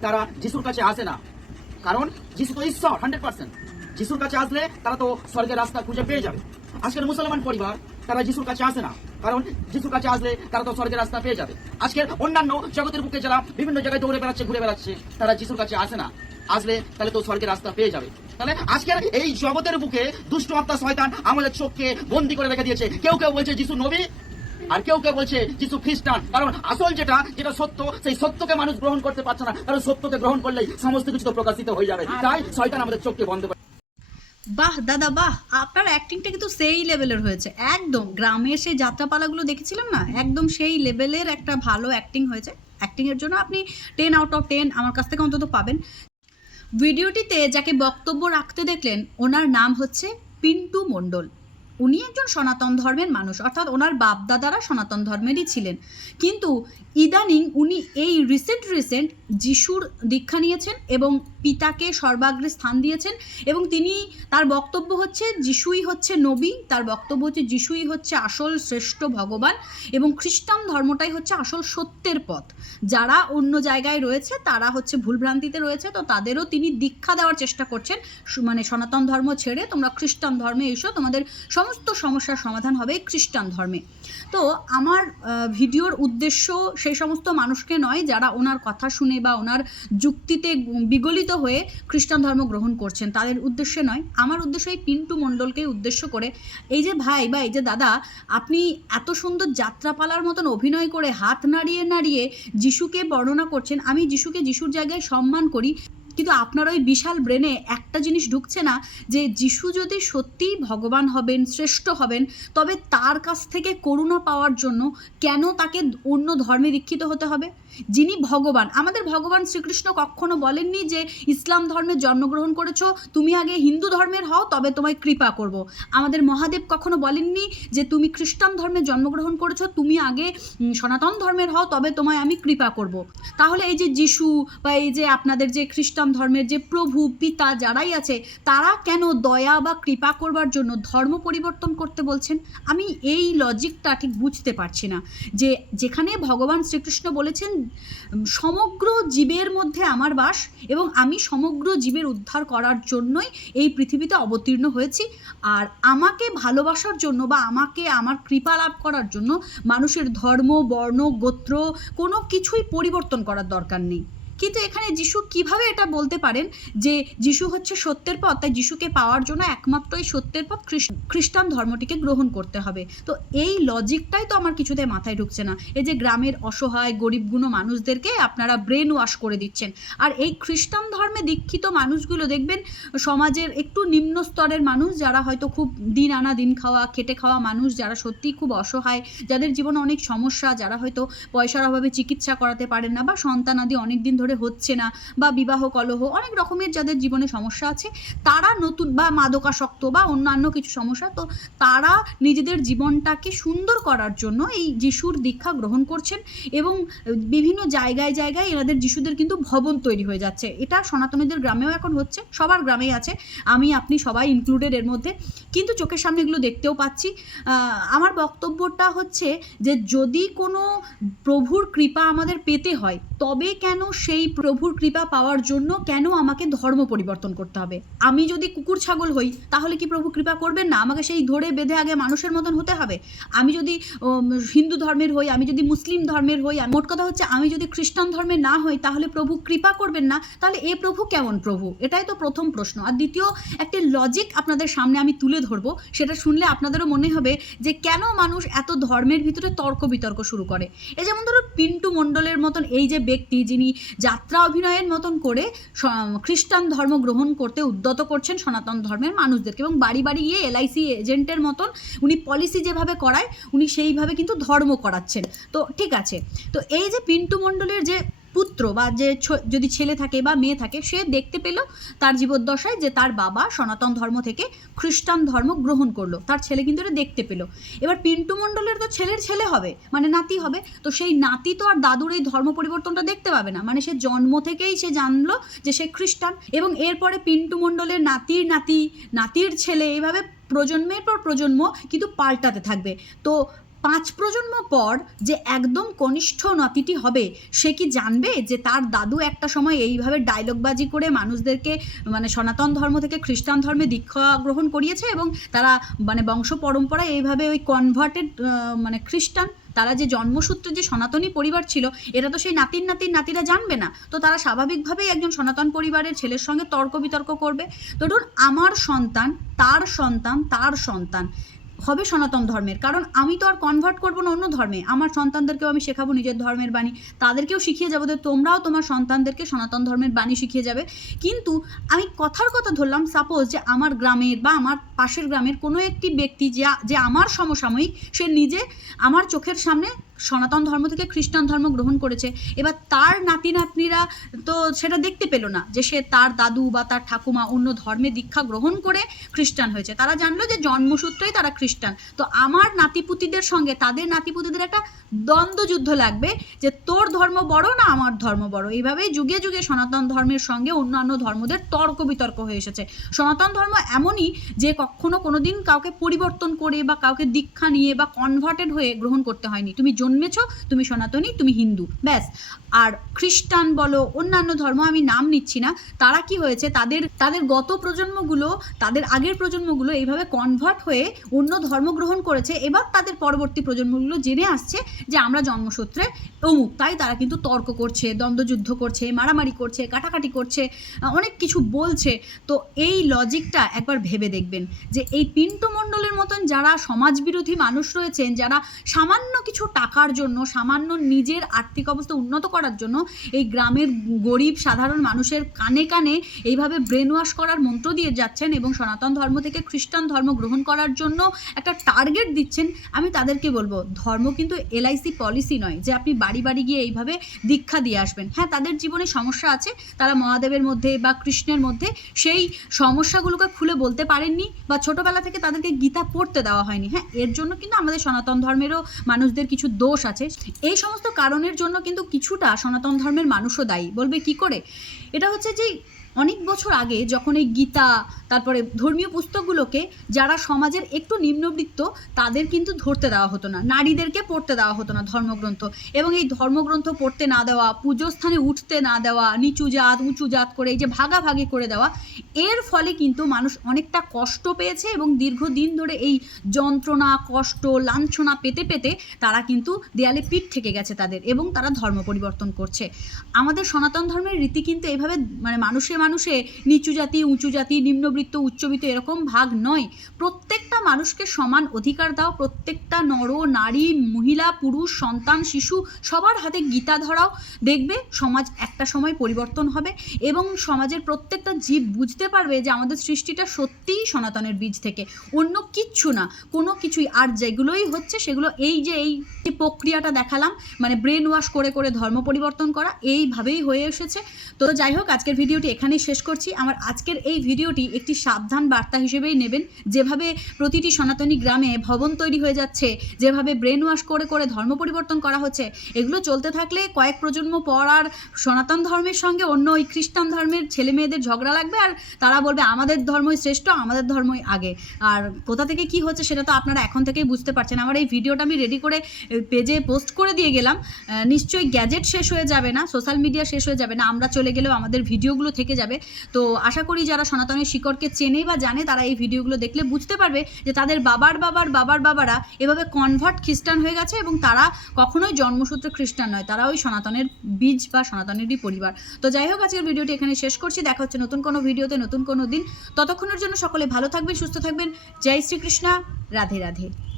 তারা যিশুর কাছে আসে না। কারণ যিশু তো ঈশ্বর, হান্ড্রেড পার্সেন্ট। যিশুর কাছে আসলে তারা তো স্বর্গের রাস্তা খুঁজে পেয়ে যাবে। আজকের মুসলমান পরিবার, তারা যিশুর কাছে আসে না। কারণ যিশুর কাছে আসলে তারা তো স্বর্গের রাস্তা পেয়ে যাবে। আজকের অন্যান্য জগতের বুকে যারা বিভিন্ন জায়গায় দৌড়ে বেড়াচ্ছে, ঘুরে বেড়াচ্ছে, তারা যিশুর কাছে আসে না। আসলে তাহলে তো স্বর্গের রাস্তা পেয়ে যাবে। তাহলে আজকের এই জগতের বুকে দুষ্ট আত্মা শয়তান আমাদের চোখকে বন্দি করে রেখে দিয়েছে। কেউ কেউ বলছে, যিশু নবী আর কেউ কেউ বলছে যিশু খ্রিস্টান। কারণ আসল যেটা যেটা সত্য সেই সত্যকে মানুষ গ্রহণ করতে পারছে না। কারণ সত্যকে গ্রহণ করলেই সমস্ত কিছু তো প্রকাশিত হয়ে যাবে। তাই শয়তান আমাদের চোখকে বন্ধ করে বাহ দাদা বাহ। আপনার অ্যাক্টিংটা কিন্তু সেই লেভেলের হয়েছে। একদম গ্রামের সেই যাত্রাপালাগুলো দেখেছিলাম না? একদম সেই লেভেলের একটা ভালো অ্যাক্টিং হয়েছে। অ্যাক্টিংয়ের জন্য আপনি টেন আউট অফ টেন আমার কাছ থেকে অন্তত পাবেন। ভিডিওটিতে যাকে বক্তব্য রাখতে দেখলেন ওনার নাম হচ্ছে পিন্টু মণ্ডল। উনি একজন সনাতন ধর্মের মানুষ, অর্থাৎ ওনার বাপদাদারা সনাতন ধর্মেরই ছিলেন। কিন্তু ইদানিং উনি এই রিসেন্ট রিসেন্ট যিশুর দীক্ষা নিয়েছেন এবং পিতাকে সর্বাগ্রে স্থান দিয়েছেন এবং তিনি, তার বক্তব্য হচ্ছে যিশুই হচ্ছে নবী, তার বক্তব্য হচ্ছে যিশুই হচ্ছে আসল শ্রেষ্ঠ ভগবান এবং খ্রিস্টান ধর্মটাই হচ্ছে আসল সত্যের পথ। যারা অন্য জায়গায় রয়েছে, তারা হচ্ছে ভুলভ্রান্তিতে রয়েছে, তো তাদেরও তিনি দীক্ষা দেওয়ার চেষ্টা করছেন। মানে সনাতন ধর্ম ছেড়ে তোমরা খ্রিস্টান ধর্মে এসো, তোমাদের সমস্ত সমস্যার সমাধান হবে খ্রিস্টান ধর্মে। তো আমার ভিডিওর উদ্দেশ্য সেই সমস্ত মানুষকে নয়, যারা ওনার কথা শুনে বা ওনার যুক্তিতে বিগলিত হয়ে খ্রিস্টান ধর্ম গ্রহণ করছেন, তাদের উদ্দেশ্যে নয়। আমার উদ্দেশ্য এই পিন্টু মণ্ডলকে উদ্দেশ্য করে, এই যে ভাই বা এই যে দাদা, আপনি এত সুন্দর যাত্রাপালার মতন অভিনয় করে হাত নাড়িয়ে নাড়িয়ে যিশুকে বর্ণনা করছেন, আমি যিশুকে যিশুর জায়গায় সম্মান করি কিন্তু আপনার ওই বিশাল ব্রেনে একটা জিনিস ঢুকছে না যে যিশু যদি সত্যিই ভগবান হবেন, শ্রেষ্ঠ হবেন, তবে তার কাছ থেকে করুণা পাওয়ার জন্য কেন তাকে অন্য ধর্মে দীক্ষিত হতে হবে যিনি ভগবান, আমাদের ভগবান শ্রীকৃষ্ণ কখনো বলেননি যে ইসলাম ধর্মে জন্মগ্রহণ করেছ, তুমি আগে হিন্দু ধর্মের হও, তবে তোমায় কৃপা করব। আমাদের মহাদেব কখনো বলেননি যে তুমি খ্রিস্টান ধর্মে জন্মগ্রহণ করেছ, তুমি আগে সনাতন ধর্মের হও, তবে তোমায় আমি কৃপা করব। তাহলে এই যে যিশু বা এই যে আপনাদের যে খ্রিস্টান ধর্মের যে প্রভু, পিতা যারাই আছে, তারা কেন দয়া বা কৃপা করবার জন্য ধর্ম পরিবর্তন করতে বলছেন? আমি এই লজিকটা ঠিক বুঝতে পারছি না। যে যেখানে ভগবান শ্রীকৃষ্ণ বলেছেন সমগ্র জীবের মধ্যে আমার বাস এবং আমি সমগ্র জীবের উদ্ধার করার জন্যই এই পৃথিবীতে অবতীর্ণ হয়েছি। আর আমাকে ভালোবাসার জন্য বা আমাকে আমার কৃপা লাভ করার জন্য মানুষের ধর্ম, বর্ণ, গোত্র কোনো কিছুই পরিবর্তন করার দরকার নেই। কিন্তু এখানে যিশু কীভাবে এটা বলতে পারেন যে যিশু হচ্ছে সত্যের পথ, তাই যিশুকে পাওয়ার জন্য একমাত্র এই সত্যের পথ খ্রিস- খ্রিস্টান ধর্মটিকে গ্রহণ করতে হবে। তো এই লজিকটাই তো আমার কিছুতে মাথায় ঢুকছে না। এই যে গ্রামের অসহায় গরিবগুলো মানুষদেরকে আপনারা ব্রেন ওয়াশ করে দিচ্ছেন। আর এই খ্রিস্টান ধর্মে দীক্ষিত মানুষগুলো দেখবেন, সমাজের একটু নিম্ন স্তরের মানুষ যারা হয়তো খুব দিন আনা দিন খাওয়া, খেটে খাওয়া মানুষ, যারা সত্যিই খুব অসহায়, যাদের জীবনে অনেক সমস্যা, যারা হয়তো পয়সার অভাবে চিকিৎসা করাতে পারেন না বা সন্তানাদি অনেক দিন ধরে হচ্ছে না বা বিবাহ, কলহ, অনেক রকমের যাদের জীবনে সমস্যা আছে, তারা নতুন বা মাদকাসক্ত বা অন্যান্য কিছু সমস্যা, তো তারা নিজেদের জীবনটাকে সুন্দর করার জন্য এই যিশুর দীক্ষা গ্রহণ করছেন এবং বিভিন্ন জায়গায় জায়গায় এনাদের যিশুদের কিন্তু ভবন তৈরি হয়ে যাচ্ছে। এটা সনাতনীদের গ্রামেও এখন হচ্ছে, সবার গ্রামেই আছে, আমি, আপনি সবাই ইনক্লুডেড এর মধ্যে। কিন্তু চোখের সামনে এগুলো দেখতেও পাচ্ছি। আমার বক্তব্যটা হচ্ছে যে যদি কোনো প্রভুর কৃপা আমাদের পেতে হয় তবে কেন সেই প্রভুর কৃপা পাওয়ার জন্য কেন আমাকে ধর্ম পরিবর্তন করতে হবে? আমি যদি কুকুর ছাগল হই, তাহলে কি প্রভু কৃপা করবেন না? আমাকে সেই ধরে বেঁধে আগে মানুষের মতন হতে হবে? আমি যদি হিন্দু ধর্মের হই, আমি যদি মুসলিম ধর্মের হই মোট কথা হচ্ছে আমি যদি খ্রিস্টান ধর্মের না হই, তাহলে প্রভু কৃপা করবেন না? তাহলে এ প্রভু কেমন প্রভু? এটাই তো প্রথম প্রশ্ন। আর দ্বিতীয়, একটা লজিক আপনাদের সামনে আমি তুলে ধরবো। সেটা শুনলে আপনাদেরও মনে হবে যে কেন মানুষ এত ধর্মের ভিতরে তর্ক বিতর্ক শুরু করে? এ যেমন ধরো পিন্টু মণ্ডলের মতন এই যে ব্যক্তি যিনি যাত্রা অভিনয়ের মতন করে খ্রিস্টান ধর্ম গ্রহণ করতে উদ্যত করছেন সনাতন ধর্মের মানুষদেরকে এবং বাড়ি বাড়ি গিয়ে এলআইসি এজেন্টের মতন উনি পলিসি যেভাবে করায়, উনি সেইভাবে কিন্তু ধর্ম করাচ্ছেন। তো ঠিক আছে। তো এই যে পিন্টু মণ্ডলের যে পুত্র বা যে যদি ছেলে থাকে বা মেয়ে থাকে, সে দেখতে পেল তার জীবদ্দশায় যে তার বাবা সনাতন ধর্ম থেকে খ্রিস্টান ধর্ম গ্রহণ করল। তার ছেলে কিন্তু এটা দেখতে পেল। এবার পিন্টু মণ্ডলের তো ছেলের ছেলে হবে মানে নাতি হবে, তো সেই নাতি তো আর দাদুর এই ধর্ম পরিবর্তনটা দেখতে পাবে না। মানে সে জন্ম থেকেই সে জানলো যে সে খ্রিস্টান এবং এরপরে পিন্টু মণ্ডলের নাতির নাতি, নাতির ছেলে এইভাবে প্রজন্মের পর প্রজন্ম কিন্তু পাল্টাতে থাকবে। তো পাঁচ প্রজন্ম পর যে একদম কনিষ্ঠ নাতিটি হবে, সে কি জানবে যে তার দাদু একটা সময় এইভাবে ডায়লগবাজি করে মানুষদেরকে মানে সনাতন ধর্ম থেকে খ্রিস্টান ধর্মে দীক্ষা গ্রহণ করিয়েছে এবং তারা মানে বংশ পরম্পরায় এইভাবে ওই কনভার্টেড মানে খ্রিস্টান, তারা যে জন্মসূত্রে যে সনাতনী পরিবার ছিল এটা তো সেই নাতির নাতির নাতিরা জানবে না। তো তারা স্বাভাবিকভাবেই একজন সনাতন পরিবারের ছেলের সঙ্গে তর্ক বিতর্ক করবে। তো ধরুন, আমার সন্তান, তার সন্তান তার সন্তান হবে সনাতন ধর্মের। কারণ আমি তো আর কনভার্ট করব না অন্য ধর্মে। আমার সন্তানদেরকেও আমি শেখাবো নিজের ধর্মের বাণী। তাদেরকেও শিখিয়ে যাব যে তোমরাও তোমার সন্তানদেরকে সনাতন ধর্মের বাণী শিখিয়ে যাবে। কিন্তু আমি কথার কথা ধরলাম সাপোজ যে আমার গ্রামের বা আমার পাশের গ্রামের কোনো একটি ব্যক্তি, যা, যে আমার সমসাময়িক, সে নিজে আমার চোখের সামনে সনাতন ধর্ম থেকে খ্রিস্টান ধর্ম গ্রহণ করেছে। এবার তার নাতি নাতনিরা তো সেটা দেখতে পেল না যে সে তার দাদু বা তার ঠাকুমা অন্য ধর্মে দীক্ষা গ্রহণ করে খ্রিস্টান হয়েছে। তারা জানলো যে জন্মসূত্রেই তারা খ্রিস্টান। তো আমার নাতিপুতিদের সঙ্গে তাদের নাতিপুতিদের একটা দ্বন্দ্বযুদ্ধ লাগবে যে তোর ধর্ম বড় না আমার ধর্ম বড়। এইভাবেই যুগে যুগে সনাতন ধর্মের সঙ্গে অন্যান্য ধর্মদের তর্ক বিতর্ক হয়ে এসেছে। সনাতন ধর্ম এমনই যে কখনো কোনোদিন কাউকে পরিবর্তন করে বা কাউকে দীক্ষা নিয়ে বা কনভার্টেড হয়ে গ্রহণ করতে হয়নি। তুমি জন্মেছো, তুমি সনাতনী, তুমি হিন্দু, ব্যাস। আর খ্রিস্টান বলো, অন্যান্য ধর্ম, আমি নাম নিচ্ছি না, তারা কি হয়েছে? তাদের তাদের গত প্রজন্মগুলো, তাদের আগের প্রজন্মগুলো এইভাবে কনভার্ট হয়ে অন্য ধর্ম গ্রহণ করেছে, এবার তাদের পরবর্তী প্রজন্মগুলো জেনে আসছে যে আমরা জন্মসূত্রে অমুক, তাই তারা কিন্তু তর্ক করছে, দ্বন্দ্বযুদ্ধ করছে, মারামারি করছে, কাটাকাটি করছে অনেক কিছু বলছে। তো এই লজিকটা একবার ভেবে দেখবেন যে এই পিন্টু মণ্ডলের মতন যারা সমাজবিরোধী মানুষ রয়েছেন, যারা সামান্য কিছু টাকার জন্য, সামান্য নিজের আর্থিক অবস্থা উন্নত করার জন্য এই গ্রামের গরিব, সাধারণ মানুষের কানে কানে এইভাবে ব্রেন ওয়াশ করার মন্ত্র দিয়ে যাচ্ছেন এবং সনাতন ধর্ম থেকে খ্রিস্টান ধর্ম গ্রহণ করার জন্য একটা টার্গেট দিচ্ছেন। আমি তাদেরকে বলব, ধর্ম কিন্তু এলআইসি পলিসি নয় যে আপনি বাড়ি বাড়ি গিয়ে এইভাবে দীক্ষা দিয়ে আসবেন। হ্যাঁ তাদের জীবনে সমস্যা আছে, তারা মহাদেবের মধ্যে বা কৃষ্ণের মধ্যে সেই সমস্যাগুলোকে খুলে বলতে পারেননি বা ছোটবেলা থেকে তাদেরকে গীতা পড়তে দেওয়া হয়নি। হ্যাঁ এর জন্য কিন্তু আমাদের সনাতন ধর্মেরও মানুষদের কিছু দোষ আছে। এই সমস্ত কারণের জন্য কিন্তু কিছুটা সনাতন ধর্মের মানুষও দায়ী। বলবে কি করে? এটা হচ্ছে যে অনেক বছর আগে যখন এই গীতা, তারপরে ধর্মীয় পুস্তকগুলোকে যারা সমাজের একটু নিম্নবৃত্ত, তাদের কিন্তু ধরতে দেওয়া হতো না। নারীদেরকে পড়তে দেওয়া হতো না ধর্মগ্রন্থ। এবং এই ধর্মগ্রন্থ পড়তে না দেওয়া পুজো স্থানে উঠতে না দেওয়া, নিচু জাত, উঁচু জাত করে এই যে ভাগাভাগি করে দেওয়া, এর ফলে কিন্তু মানুষ অনেকটা কষ্ট পেয়েছে এবং দীর্ঘদিন ধরে এই যন্ত্রণা, কষ্ট, লাঞ্ছনা পেতে পেতে তারা কিন্তু দেয়ালে পিঠ থেকে গেছে তাদের এবং তারা ধর্ম পরিবর্তন করছে। আমাদের সনাতন ধর্মের রীতি কিন্তু এইভাবে মানে মানুষে মানুষে নিচু জাতি, উঁচু জাতি, নিম্নবৃত্ত, উচ্চবিত্ত এরকম ভাগ নয়। প্রত্যেকটা মানুষকে সমান অধিকার দাও, প্রত্যেকটা নর, নারী, মহিলা, পুরুষ, সন্তান, শিশু সবার হাতে গীতা ধরাও। দেখবে সমাজ একটা সময় পরিবর্তন হবে এবং সমাজের প্রত্যেকটা জীব বুঝতে পারবে যে আমাদের সৃষ্টিটা সত্যিই সনাতনের বীজ থেকে। অন্য কিচ্ছু না। কোনো কিছুই আর যেগুলোই হচ্ছে সেগুলো এই যে এই যে প্রক্রিয়াটা দেখালাম মানে ব্রেন ওয়াশ করে করে ধর্ম পরিবর্তন করা, এইভাবেই হয়ে এসেছে। তো যাই হোক, আজকের ভিডিওটি এখানেই শেষ করছি। আমার আজকের এই ভিডিওটি একটি সাবধান বার্তা হিসেবেই নেবেন। যেভাবে প্রতিটি সনাতনী গ্রামে ভবন তৈরি হয়ে যাচ্ছে, যেভাবে ব্রেন ওয়াশ করে করে ধর্ম পরিবর্তন করা হচ্ছে, এগুলো চলতে থাকলে কয়েক প্রজন্ম পর আর সনাতন ধর্মের সঙ্গে অন্য ওই খ্রিস্টান ধর্মের ছেলে মেয়েদের ঝগড়া লাগবে আর তারা বলবে, আমাদের ধর্মই শ্রেষ্ঠ, আমাদের ধর্মই আগে। আর কোথা থেকে কি হচ্ছে সেটা তো আপনারা এখন থেকেই বুঝতে পারছেন। আমার এই ভিডিওটা আমি রেডি করে পেজে পোস্ট করে দিয়ে গেলাম। নিশ্চয়ই গ্যাজেট শেষ হয়ে যাবে না সোশ্যাল মিডিয়া শেষ হয়ে যাবে না। আমরা চলে গেলেও আমাদের ভিডিওগুলো থেকে যাবে। তো আশা করি যারা সনাতনের শিকড়কে চেনে বা জানে, তারা এই ভিডিওগুলো দেখলে বুঝতে পারবে যে তাদের বাবার বাবার বাবার, বাবারা এভাবে কনভার্ট খ্রিস্টান হয়ে গেছে এবং তারা কখনোই জন্মসূত্রে খ্রিস্টান নয়। তারা ওই সনাতনের বীজ বা সনাতনেরই পরিবার। তো যাই হোক, আজকের ভিডিওটি এখানে শেষ করছি। দেখা হচ্ছে নতুন কোনো ভিডিওতে নতুন কোনো দিন। ততক্ষণের জন্য সকলে ভালো থাকবেন, সুস্থ থাকবেন। জয় শ্রীকৃষ্ণা। রাধে রাধে।